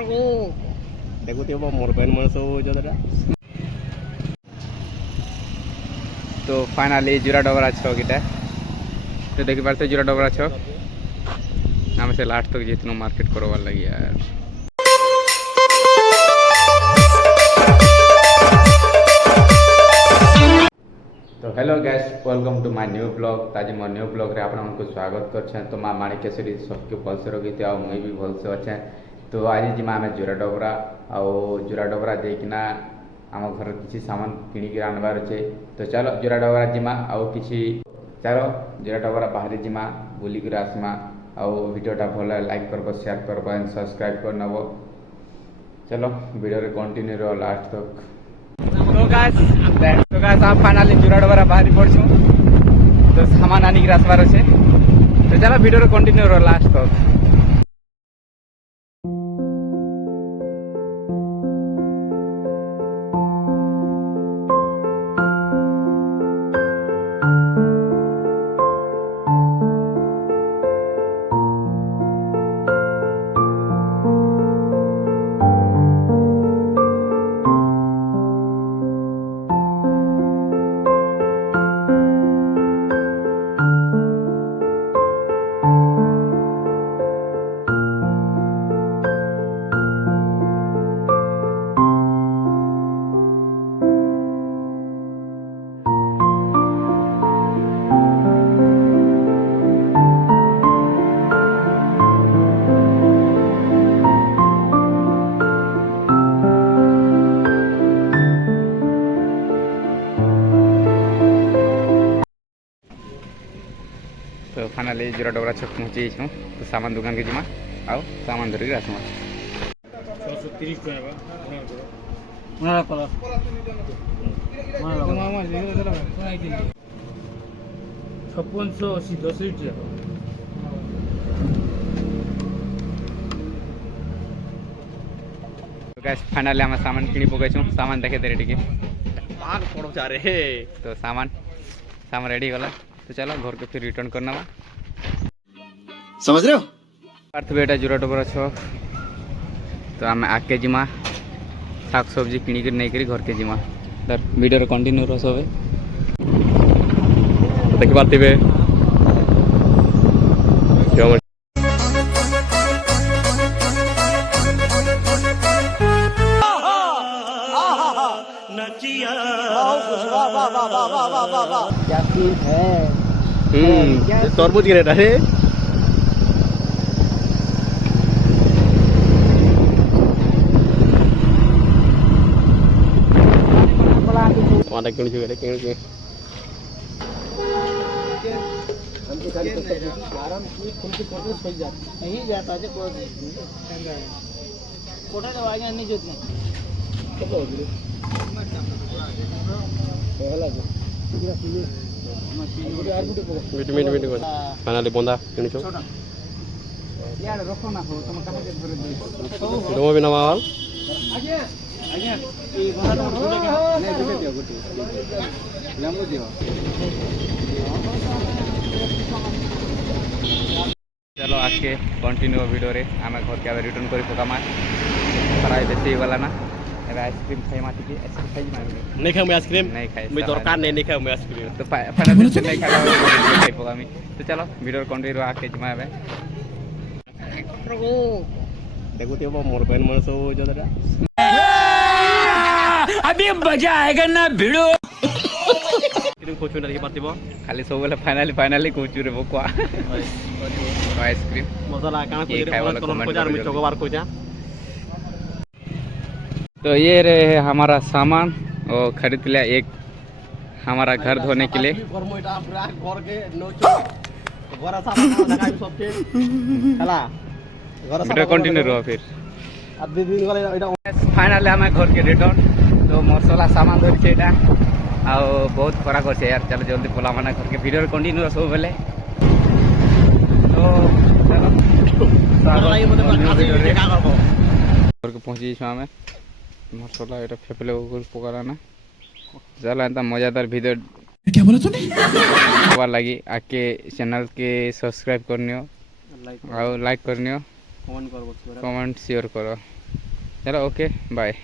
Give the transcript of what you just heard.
ଦେଖୁଥିବ ମୋର ପାଇଁ ମଣିଷ ଯୋଉଟା तो फाइनाली जुरा डबरा छक इटा तो देखी पारते जुरा डबरा छक आम से लास्ट तक जितनो मार्केट करवार लगी यार। तो hello guys welcome to my new blog ताजी मो न्यू ब्लॉग रे आपन को स्वागत करछे। तो मां माणिकेश्वरी सबके भलसे रखी आ मुई भी भलसे अच्छे। तो आज जिमा आम जुरा डबरा जुरा डबरा देकिना आम घर किसी सामान किणिक आनबार अच्छे। तो चलो जुरा डबरा जिमा आउ किसी चलो जुरा डबरा बाहरी जिमा बुलिक आसमा आउ वीडियोटा भल लाइक करब शेयर करब एंड सब्सक्राइब कर नब। चलो वीडियो रे कंटिन्यू रहो लास्ट तक। तो गाइस आप फाइनली जुरा डबरा बाहरी पड़छू तो सामान आनिक आसबार अच्छे। तो चलो वीडियो रे कंटिन्यू रहो लास्ट तक। तो फाइनली जुरा डबरा छक पहुँची छूँ। तो सामान दुकान के जिमा आओ सामान धरिक आसमा 5680 तो गाइस फाइनली आम सामान किणी पकईछूँ। सामान देखे दे टिके तो सामान रेडी गला। तो चलो घर के फिर रिटर्न करना समझ रहे हो। अर्थ बेटा जुरा डबरा छक तो आम आगे जिमा शाक सब्जी किणिक नहीं करी घर के जिमा। तर वीडियो कंटिन्यू रह सब देखी पार्थे तरबूज के रेट है वाला क्यों जो क्यों जो आराम से खुलके फोटो सही जाता नहीं जाता है कोई फोटो तो आगे नहीं जोतने फाइनली बंदा किणिछ यार रखो ना हो तुम कहां के धरे दे दो भी नवा हाल आगे आगे ये बंदा नहीं गुटे दियो गुटे लेमो दियो। चलो आज के कंटिन्यू वीडियो रे आम घर के रिटर्न कर पकामा खराई बेसी वाला ना आइसक्रीम खाई माटी की आइसक्रीम खाई मार नहीं खाऊं आइसक्रीम नहीं खाई मैं दरकार नहीं खाऊं आइसक्रीम तो फाइनली नहीं खाई पकामी। तो चलो वीडियो कंटिन्यू आके जमा है देखुथिबो मोर पेन मनस जोदा अभी मजा आएगा ना भिड़ो कोचु नहीं पातिबो खाली सब बेले फाइनली कोचु रे बकुआ आइसक्रीम मजा ला काना को जार में चोगबार को जा। तो ये रहे हमारा सामान और खरीद लिया एक हमारा घर धोने के लिए। वीडियो कंटिन्यू रहो फिर फाइनली आम घर के रिटर्न। तो मसला सामान धरछे बहुत खरा कर यार। चलो जल्दी पला माना घर के वीडियो कंटिन्यू सब बेले। तो घर के पहुँची आम मसला ये फेफले पकारा ना चलो एंता मजादार वीडियो क्या बोला तूने लगी आके चैनल के सब्सक्राइब करनियो लाइक करनियो कमेंट शेयर करो। चलो ओके बाय।